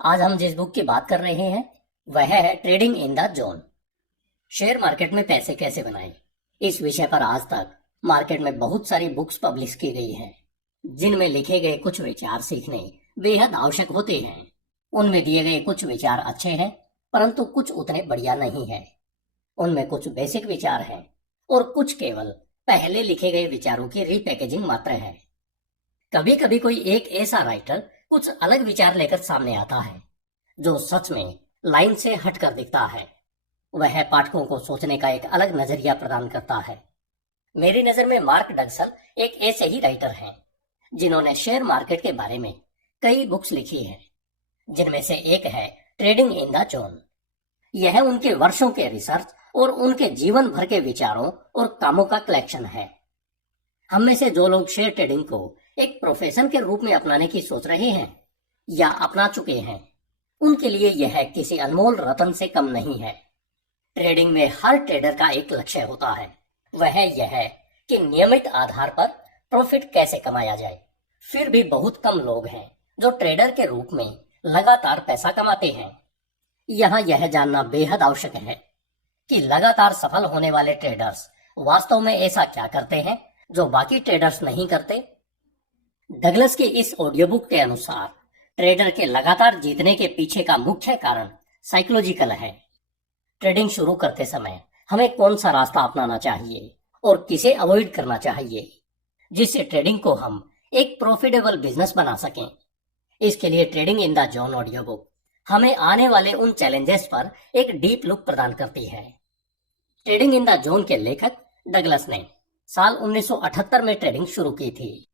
आज हम जिस बुक की बात कर रहे हैं वह है trading in the zone. Share market में पैसे कैसे बनाएं। इस विषय पर आज तक मार्केट में बहुत सारी बुक्स पब्लिश की गई हैं, जिनमें लिखे गए कुछ विचार सीखने बेहद आवश्यक होते हैं। उनमें दिए गए कुछ विचार अच्छे हैं, परंतु कुछ उतने बढ़िया नहीं है। उनमें कुछ बेसिक विचार हैं और कुछ केवल पहले लिखे गए विचारों की रीपैकेजिंग मात्र है। कभी कभी कोई एक ऐसा राइटर कुछ अलग विचार लेकर सामने आता है जो सच में लाइन से हटकर दिखता है। वह पाठकों को सोचने का एक अलग नजरिया प्रदान करता है। मेरी नजर में मार्क डगसल एक ऐसे ही राइटर हैं जिन्होंने शेयर मार्केट के बारे में कई बुक्स लिखी हैं, जिनमें से एक है ट्रेडिंग इन द जोन। यह उनके वर्षों के रिसर्च और उनके जीवन भर के विचारों और कामों का कलेक्शन है। हम में से जो लोग शेयर ट्रेडिंग को एक प्रोफेशन के रूप में अपनाने की सोच रहे हैं या अपना चुके हैं, उनके लिए यह किसी अनमोल रत्न से कम नहीं है। ट्रेडिंग में हर ट्रेडर का एक लक्ष्य होता है, वह यह है कि नियमित आधार पर प्रॉफिट कैसे कमाया जाए। फिर भी बहुत कम लोग हैं जो ट्रेडर के रूप में लगातार पैसा कमाते हैं। यहाँ यह जानना बेहद आवश्यक है कि लगातार सफल होने वाले ट्रेडर्स वास्तव में ऐसा क्या करते हैं जो बाकी ट्रेडर्स नहीं करते। डगलस के इस ऑडियो बुक के अनुसार ट्रेडर के लगातार जीतने के पीछे का मुख्य कारण साइकोलॉजिकल है। ट्रेडिंग शुरू करते समय हमें कौन सा रास्ता अपनाना चाहिए और किसे अवॉइड करना चाहिए, जिससे ट्रेडिंग को हम एक प्रॉफिटेबल बिजनेस बना सकें। इसके लिए trading in the zone audio book हमें आने वाले उन चैलेंजेस पर एक डीप लुक प्रदान करती है। ट्रेडिंग इन द जोन के लेखक डगलस ने साल 1978 में ट्रेडिंग शुरू की थी।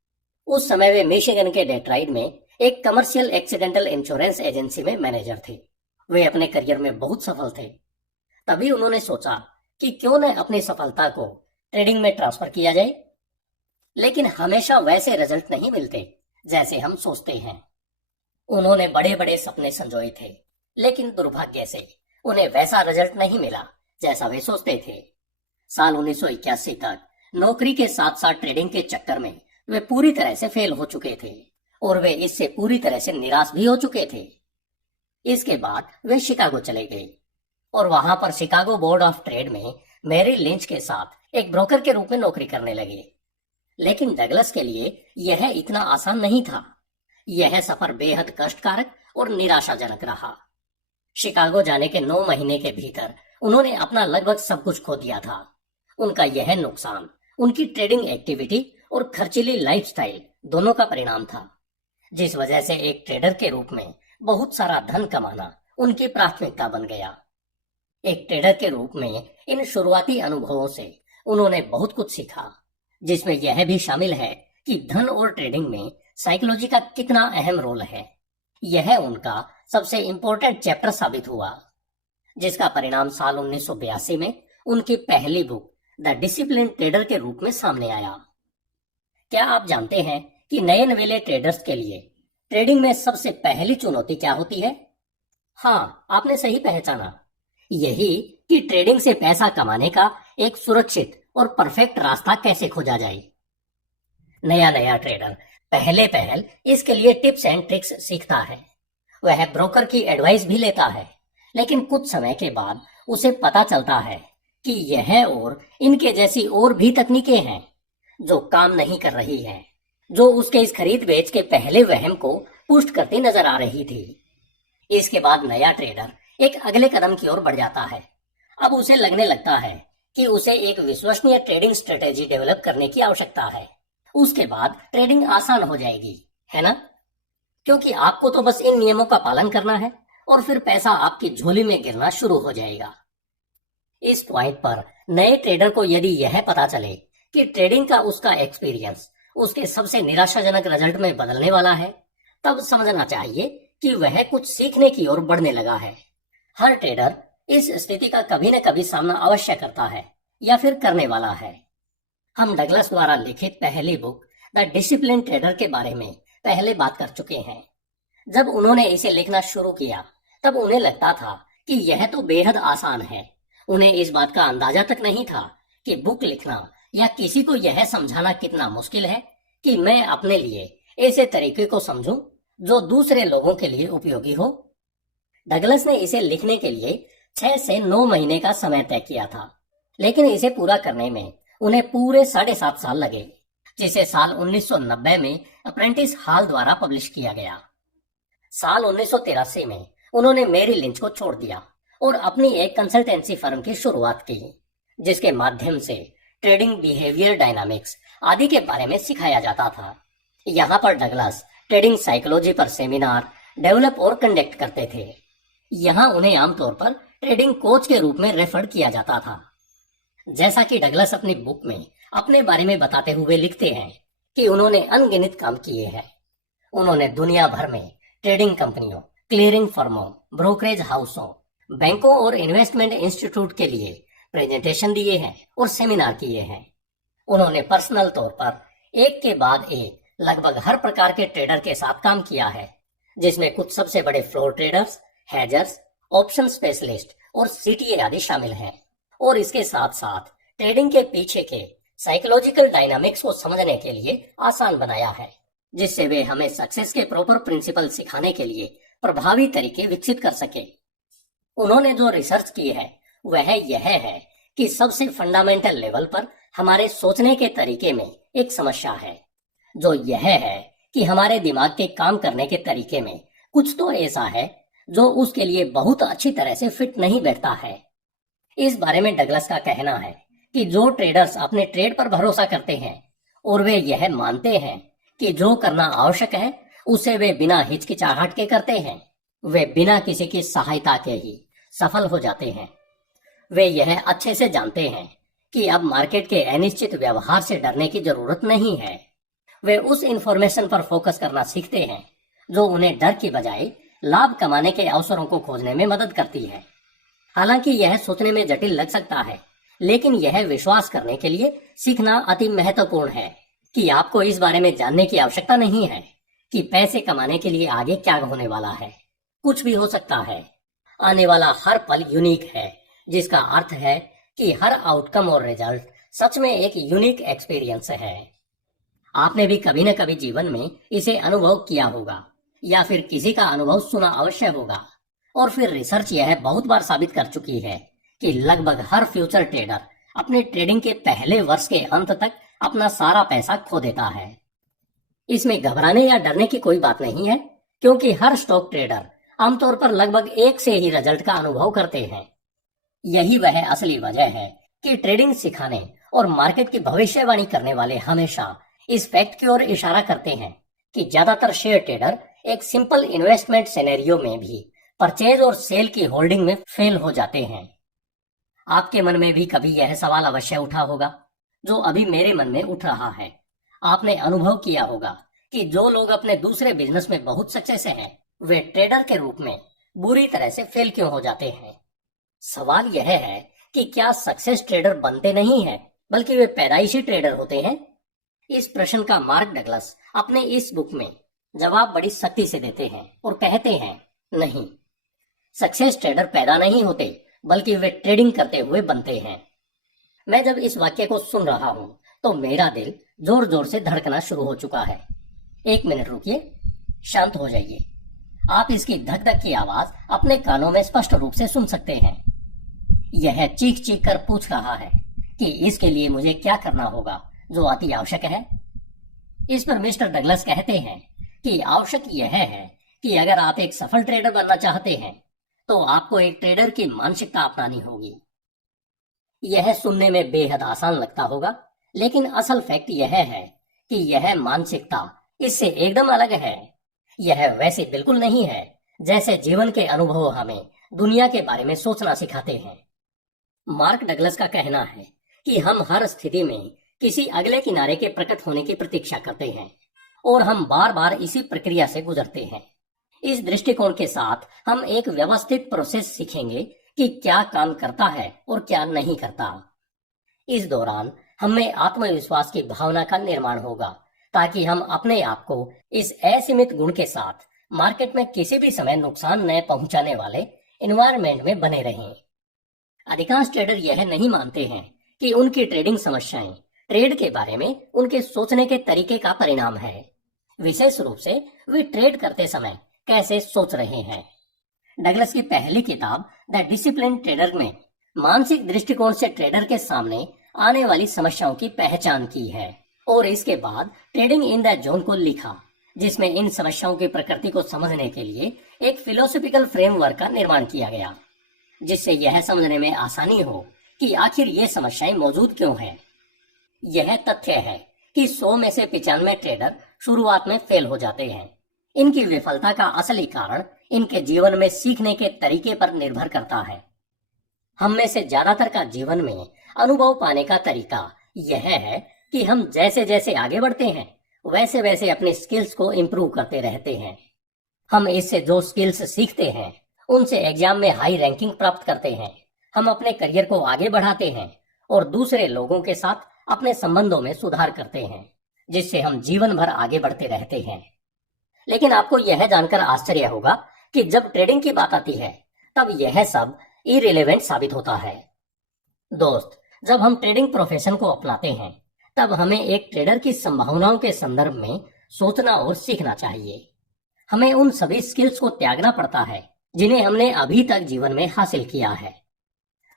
उस समय वे मिशिगन के डेट्रॉइट में एक कमर्शियल एक्सीडेंटल इंश्योरेंस एजेंसी में मैनेजर थे। वे अपने करियर में बहुत सफल थे। तभी उन्होंने सोचा कि क्यों न अपनी सफलता को ट्रेडिंग में ट्रांसफर किया जाए। लेकिन हमेशा वैसे रिजल्ट नहीं मिलते जैसे हम सोचते हैं। उन्होंने बड़े बड़े सपने संजोए थे, लेकिन दुर्भाग्य से उन्हें वैसा रिजल्ट नहीं मिला जैसा वे सोचते थे। साल 1981 तक नौकरी के साथ साथ ट्रेडिंग के चक्कर में वे पूरी तरह से फेल हो चुके थे और वे इससे पूरी तरह से निराश भी हो चुके थे। इसके बाद वे शिकागो चले गए और वहां पर शिकागो बोर्ड ऑफ ट्रेड में मैरी लिंच के साथ एक ब्रोकर के रूप में नौकरी करने लगे। लेकिन डगलस के लिए यह इतना आसान नहीं था। यह सफर बेहद कष्टकारक और निराशाजनक रहा। शिकागो जाने के 9 महीने के भीतर उन्होंने अपना लगभग सब कुछ खो दिया था। उनका यह नुकसान उनकी ट्रेडिंग एक्टिविटी और खर्चीली लाइफस्टाइल दोनों का परिणाम था, जिस वजह से एक ट्रेडर के रूप में बहुत सारा धन कमाना उनकी प्राथमिकता बन गया। एक ट्रेडर के रूप में इन शुरुआती अनुभवों से उन्होंने बहुत कुछ सीखा, जिसमें यह भी शामिल है कि धन और ट्रेडिंग में साइकोलॉजी का कितना अहम रोल है। यह उनका सबसे इंपॉर्टेंट चैप्टर साबित हुआ, जिसका परिणाम साल 1982 में उनकी पहली बुक द डिसिप्लिन ट्रेडर के रूप में सामने आया। क्या आप जानते हैं कि नए नवेले ट्रेडर्स के लिए ट्रेडिंग में सबसे पहली चुनौती क्या होती है? हाँ, आपने सही पहचाना। यही कि ट्रेडिंग से पैसा कमाने का एक सुरक्षित और परफेक्ट रास्ता कैसे खोजा जाए। नया ट्रेडर पहले पहल इसके लिए टिप्स एंड ट्रिक्स सीखता है। वह ब्रोकर की एडवाइस भी लेता है, लेकिन कुछ समय के बाद उसे पता चलता है कि यह और इनके जैसी और भी तकनीकें हैं जो काम नहीं कर रही हैं, जो उसके इस खरीद बेच के पहले वहम को पुष्ट करती नजर आ रही थी। इसके बाद नया ट्रेडर एक अगले कदम की ओर बढ़ जाता है। अब उसे लगने लगता है कि उसे एक विश्वसनीय ट्रेडिंग स्ट्रेटेजी डेवलप करने की आवश्यकता है। उसके बाद ट्रेडिंग आसान हो जाएगी, है ना? क्योंकि आपको तो बस इन नियमों का पालन करना है और फिर पैसा आपकी झोली में गिरना शुरू हो जाएगा। इस पॉइंट पर नए ट्रेडर को यदि यह पता चले कि ट्रेडिंग का उसका एक्सपीरियंस उसके सबसे निराशाजनक रिजल्ट में बदलने वाला है, तब समझना चाहिए कि वह कुछ सीखने की ओर बढ़ने लगा है। हर ट्रेडर इस स्थिति का कभी न कभी सामना अवश्य करता है या फिर करने वाला है। हम डगलस द्वारा लिखित पहली बुक द डिसिप्लिन ट्रेडर के बारे में पहले बात कर चुके हैं। जब उन्होंने इसे लिखना शुरू किया तब उन्हें लगता था कि यह तो बेहद आसान है। उन्हें इस बात का अंदाजा तक नहीं था कि बुक लिखना या किसी को यह समझाना कितना मुश्किल है कि मैं अपने लिए ऐसे तरीके को समझूं जो दूसरे लोगों के लिए उपयोगी हो डगलस ने इसे लिखने के लिए 6 से 9 महीने का समय तय किया था, लेकिन इसे पूरा करने में उन्हें पूरे 7.5 साल लगे, जिसे साल 1990 में अप्रेंटिस हॉल द्वारा पब्लिश किया गया। साल 1983 में उन्होंने मेरी लिंच को छोड़ दिया और अपनी एक कंसल्टेंसी फर्म की शुरुआत की, जिसके माध्यम से ट्रेडिंग, बिहेवियर डायनामिक्स आदि के बारे में सिखाया जाता था। यहाँ पर डगलस ट्रेडिंग साइकोलॉजी पर सेमिनार डेवलप और कंडक्ट करते थे। यहाँ उन्हें आमतौर पर ट्रेडिंग कोच के रूप में रेफर किया जाता था। जैसा कि डगलस अपनी बुक में अपने बारे में बताते हुए लिखते हैं कि उन्होंने अनगिनत काम किए हैं। उन्होंने दुनिया भर में ट्रेडिंग कंपनियों, क्लियरिंग फर्मों, ब्रोकरेज हाउसों, बैंकों और इन्वेस्टमेंट इंस्टीट्यूट के लिए प्रेजेंटेशन दिए हैं और सेमिनार किए हैं। उन्होंने पर्सनल तौर पर एक के बाद एक लगभग हर प्रकार के ट्रेडर के साथ काम किया है, जिसमें कुछ सबसे बड़े फ्लोर ट्रेडर्स, हेजर्स, ऑप्शन स्पेशलिस्ट और सीटीए आदि शामिल हैं। और इसके साथ साथ ट्रेडिंग के पीछे के साइकोलॉजिकल डायनामिक्स को समझने के लिए आसान बनाया है, जिससे वे हमें सक्सेस के प्रॉपर प्रिंसिपल सिखाने के लिए प्रभावी तरीके विकसित कर सके। उन्होंने जो रिसर्च की है वह यह है कि सबसे फंडामेंटल लेवल पर हमारे सोचने के तरीके में एक समस्या है, जो यह है कि हमारे दिमाग के काम करने के तरीके में कुछ तो ऐसा है जो उसके लिए बहुत अच्छी तरह से फिट नहीं बैठता है। इस बारे में डगलस का कहना है कि जो ट्रेडर्स अपने ट्रेड पर भरोसा करते हैं और वे यह मानते हैं कि जो करना आवश्यक है उसे वे बिना हिचकिचाहट के करते हैं, वे बिना किसी की सहायता के ही सफल हो जाते हैं। वे यह अच्छे से जानते हैं कि अब मार्केट के अनिश्चित व्यवहार से डरने की जरूरत नहीं है। वे उस इंफॉर्मेशन पर फोकस करना सीखते हैं जो उन्हें डर की बजाय लाभ कमाने के अवसरों को खोजने में मदद करती है। हालांकि यह सोचने में जटिल लग सकता है, लेकिन यह विश्वास करने के लिए सीखना अति महत्वपूर्ण है कि आपको इस बारे में जानने की आवश्यकता नहीं है कि पैसे कमाने के लिए आगे क्या होने वाला है। कुछ भी हो सकता है। आने वाला हर पल यूनिक है, जिसका अर्थ है कि हर आउटकम और रिजल्ट सच में एक यूनिक एक्सपीरियंस है। आपने भी कभी न कभी जीवन में इसे अनुभव किया होगा या फिर किसी का अनुभव सुना अवश्य होगा। और फिर रिसर्च यह बहुत बार साबित कर चुकी है कि लगभग हर फ्यूचर ट्रेडर अपने ट्रेडिंग के पहले वर्ष के अंत तक अपना सारा पैसा खो देता है। इसमें घबराने या डरने की कोई बात नहीं है, क्योंकि हर स्टॉक ट्रेडर आमतौर पर लगभग एक से ही रिजल्ट का अनुभव करते हैं। यही वह असली वजह है कि ट्रेडिंग सिखाने और मार्केट की भविष्यवाणी करने वाले हमेशा इस फैक्ट की ओर इशारा करते हैं कि ज्यादातर शेयर ट्रेडर एक सिंपल इन्वेस्टमेंट सिनेरियो में भी परचेज और सेल की होल्डिंग में फेल हो जाते हैं। आपके मन में भी कभी यह सवाल अवश्य उठा होगा, जो अभी मेरे मन में उठ रहा है। आपने अनुभव किया होगा कि जो लोग अपने दूसरे बिजनेस में बहुत सक्सेस हैं, वे ट्रेडर के रूप में बुरी तरह से फेल क्यों हो जाते हैं। सवाल यह है कि क्या सक्सेस ट्रेडर बनते नहीं हैं, बल्कि वे पैदाइशी ट्रेडर होते हैं। इस प्रश्न का मार्क डगलस अपने इस बुक में जवाब बड़ी सख्ती से देते हैं और कहते हैं, नहीं, सक्सेस ट्रेडर पैदा नहीं होते, बल्कि वे ट्रेडिंग करते हुए बनते हैं। मैं जब इस वाक्य को सुन रहा हूं तो मेरा दिल जोर जोर से धड़कना शुरू हो चुका है। 1 मिनट रुकिए, शांत हो जाइए। आप इसकी धक धक की आवाज अपने कानों में स्पष्ट रूप से सुन सकते हैं। यह चीख चीख कर पूछ रहा है कि इसके लिए मुझे क्या करना होगा, जो अति आवश्यक है। इस पर मिस्टर डगलस कहते हैं कि आवश्यक यह है कि अगर आप एक सफल ट्रेडर बनना चाहते हैं तो आपको एक ट्रेडर की मानसिकता अपनानी होगी। यह सुनने में बेहद आसान लगता होगा, लेकिन असल फैक्ट यह है कि यह मानसिकता इससे एकदम अलग है। यह वैसे बिल्कुल नहीं है जैसे जीवन के अनुभव हमें दुनिया के बारे में सोचना सिखाते हैं। मार्क डगलस का कहना है कि हम हर स्थिति में किसी अगले किनारे के प्रकट होने की प्रतीक्षा करते हैं और हम बार बार इसी प्रक्रिया से गुजरते हैं। इस दृष्टिकोण के साथ हम एक व्यवस्थित प्रोसेस सीखेंगे कि क्या काम करता है और क्या नहीं करता। इस दौरान हमें आत्मविश्वास की भावना का निर्माण होगा, ताकि हम अपने आप को इस असीमित गुण के साथ मार्केट में किसी भी समय नुकसान न पहुंचाने वाले एनवायरनमेंट में बने रहें। अधिकांश ट्रेडर यह नहीं मानते हैं कि उनकी ट्रेडिंग समस्याएं ट्रेड के बारे में उनके सोचने के तरीके का परिणाम है। विशेष रूप से वे ट्रेड करते समय कैसे सोच रहे हैं। डगलस की पहली किताब द डिसिप्लिन ट्रेडर में मानसिक दृष्टिकोण से ट्रेडर के सामने आने वाली समस्याओं की पहचान की है और इसके बाद ट्रेडिंग इन द जोन को लिखा, जिसमें इन समस्याओं की प्रकृति को समझने के लिए एक फिलोसॉफिकल फ्रेमवर्क का निर्माण किया गया, जिससे यह समझने में आसानी हो कि आखिर ये समस्याएं मौजूद क्यों हैं। यह तथ्य है कि 100 में से 95 ट्रेडर शुरुआत में फेल हो जाते हैं। इनकी विफलता का असली कारण इनके जीवन में सीखने के तरीके पर निर्भर करता है। हम में से ज्यादातर का जीवन में अनुभव पाने का तरीका यह है कि हम जैसे जैसे आगे बढ़ते हैं वैसे वैसे अपने स्किल्स को इम्प्रूव करते रहते हैं। हम इससे जो स्किल्स सीखते हैं उनसे एग्जाम में हाई रैंकिंग प्राप्त करते हैं। हम अपने करियर को आगे बढ़ाते हैं और दूसरे लोगों के साथ अपने संबंधों में सुधार करते हैं, जिससे हम जीवन भर आगे बढ़ते रहते हैं। लेकिन आपको यह जानकर आश्चर्य होगा कि जब ट्रेडिंग की बात आती है तब यह सब इररिलेवेंट साबित होता है। दोस्त, जब हम ट्रेडिंग प्रोफेशन को अपनाते हैं तब हमें एक ट्रेडर की संभावनाओं के संदर्भ में सोचना और सीखना चाहिए। हमें उन सभी स्किल्स को त्यागना पड़ता है जिन्हें हमने अभी तक जीवन में हासिल किया है।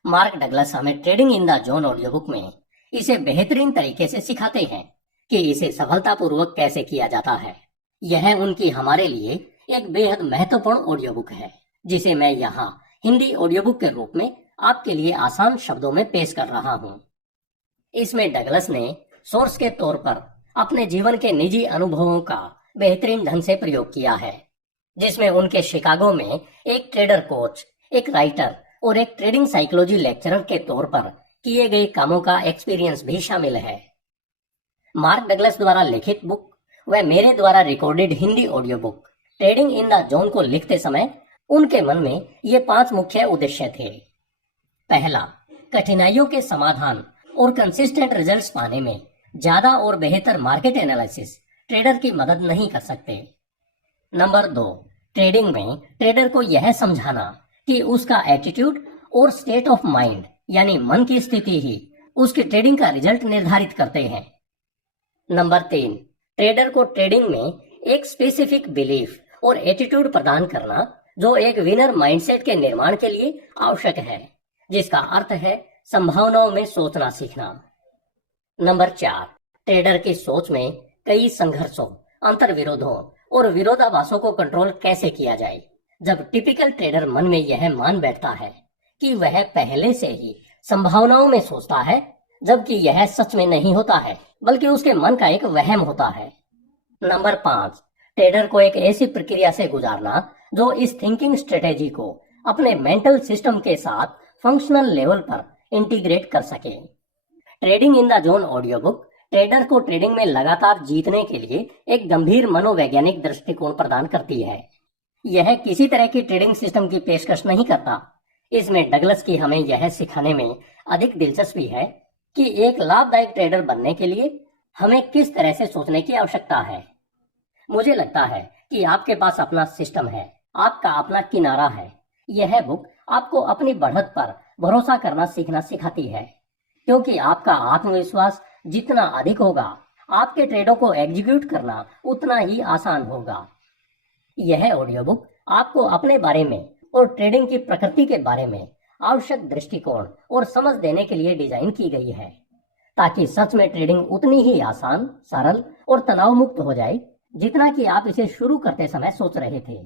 मार्क डगलस हमें trading in the zone audio book में इसे बेहतरीन तरीके से सिखाते हैं कि इसे सफलतापूर्वक कैसे किया जाता है। यह उनकी हमारे लिए एक बेहद महत्वपूर्ण ऑडियो बुक है, जिसे मैं यहाँ हिंदी ऑडियो बुक के रूप में आपके लिए आसान शब्दों में पेश कर रहा हूँ। इसमें डगलस ने सोर्स के तौर पर अपने जीवन के निजी अनुभवों का बेहतरीन ढंग से प्रयोग किया है, जिसमें उनके शिकागो में एक ट्रेडर कोच, एक राइटर और एक ट्रेडिंग साइकोलॉजी लेक्चरर के तौर पर किए गए कामों का एक्सपीरियंस भी शामिल है। मार्क डगलस द्वारा लिखित बुक व मेरे द्वारा recorded Hindi audio book trading in the zone को लिखते समय उनके मन में ये 5 मुख्य उद्देश्य थे। पहला, कठिनाइयों के समाधान और कंसिस्टेंट रिजल्ट्स पाने में ज्यादा और बेहतर मार्केट एनालिसिस ट्रेडर की मदद नहीं कर सकते। नंबर 2, ट्रेडिंग में ट्रेडर को यह समझाना कि उसका एटीट्यूड और स्टेट ऑफ माइंड यानी मन की स्थिति ही उसकी ट्रेडिंग का रिजल्ट निर्धारित करते हैं। नंबर 3, ट्रेडर को ट्रेडिंग में एक स्पेसिफिक बिलीफ और एटीट्यूड प्रदान करना जो एक विनर माइंडसेट के निर्माण के लिए आवश्यक है, जिसका अर्थ है संभावनाओं में सोचना सीखना। नंबर 4, ट्रेडर की सोच में कई संघर्षों, अंतर्विरोधों और विरोधाभासों को कंट्रोल कैसे किया जाए। जब टिपिकल ट्रेडर मन में यह मान बैठता है कि वह पहले से ही संभावनाओं में सोचता है, जबकि यह सच में नहीं होता है बल्कि उसके मन का एक वहम होता है। नंबर 5, ट्रेडर को एक ऐसी प्रक्रिया से गुजारना जो इस थिंकिंग स्ट्रेटेजी को अपने मेंटल सिस्टम के साथ फंक्शनल लेवल पर इंटीग्रेट कर सके। Trading in the zone audio book trader को ट्रेडिंग में लगातार जीतने के लिए एक गंभीर मनोवैज्ञानिक दृष्टिकोण प्रदान करती है। यह किसी तरह की ट्रेडिंग सिस्टम की पेशकश नहीं करता। इसमें डगलस की हमें यह सिखाने में अधिक दिलचस्पी है कि एक लाभदायक ट्रेडर बनने के लिए हमें किस तरह से सोचने की आवश्यकता है। मुझे लगता है कि आपके पास अपना सिस्टम है, आपका अपना किनारा है। यह बुक आपको अपनी बढ़त पर भरोसा करना सीखना सिखाती है, क्योंकि आपका आत्मविश्वास जितना अधिक होगा, आपके ट्रेडों को एग्जीक्यूट करना उतना ही आसान होगा। यह ऑडियो बुक आपको अपने बारे में और ट्रेडिंग की प्रकृति के बारे में आवश्यक दृष्टिकोण और समझ देने के लिए डिजाइन की गई है, ताकि सच में ट्रेडिंग उतनी ही आसान, सरल और तनाव मुक्त हो जाए जितना कि आप इसे शुरू करते समय सोच रहे थे।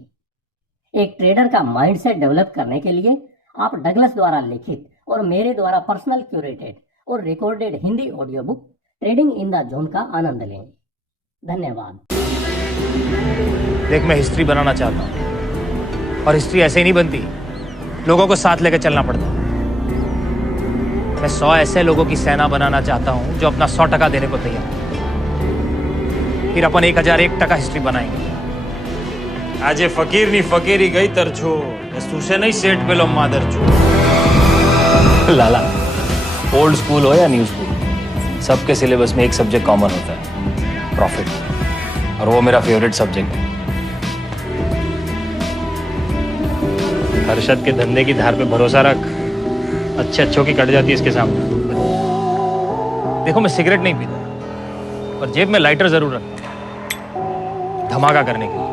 एक ट्रेडर का माइंडसेट डेवलप करने के लिए आप डगलस द्वारा लिखित और मेरे द्वारा पर्सनल क्यूरेटेड और recorded Hindi audio book trading in the zone का आनंद लें। धन्यवाद। देख, मैं हिस्ट्री बनाना चाहता हूँ और हिस्ट्री ऐसे ही नहीं बनती, लोगों को साथ लेकर चलना पड़ता है। मैं 100 ऐसे लोगों की सेना बनाना चाहता हूँ जो अपना 100% देने को तैयार है। फिर अपन 1001% हिस्ट्री बनाएंगे। આજે ફકીરની ફકીરી ગઈ તરછો ને સુશે નહીં સેટ પેલો માદર છો। लाला, ओल्ड स्कूल हो या न्यू स्कूल, सबके सिलेबस में एक सब्जेक्ट कॉमन होता है, प्रॉफिट, और वो मेरा फेवरेट सब्जेक्ट है। हर्षद के धंधे की धार पे भरोसा रख, अच्छे अच्छों की कट जाती है इसके सामने। देखो, मैं सिगरेट नहीं पीता और जेब में लाइटर जरूर रखता हूं, धमाका करने के लिए।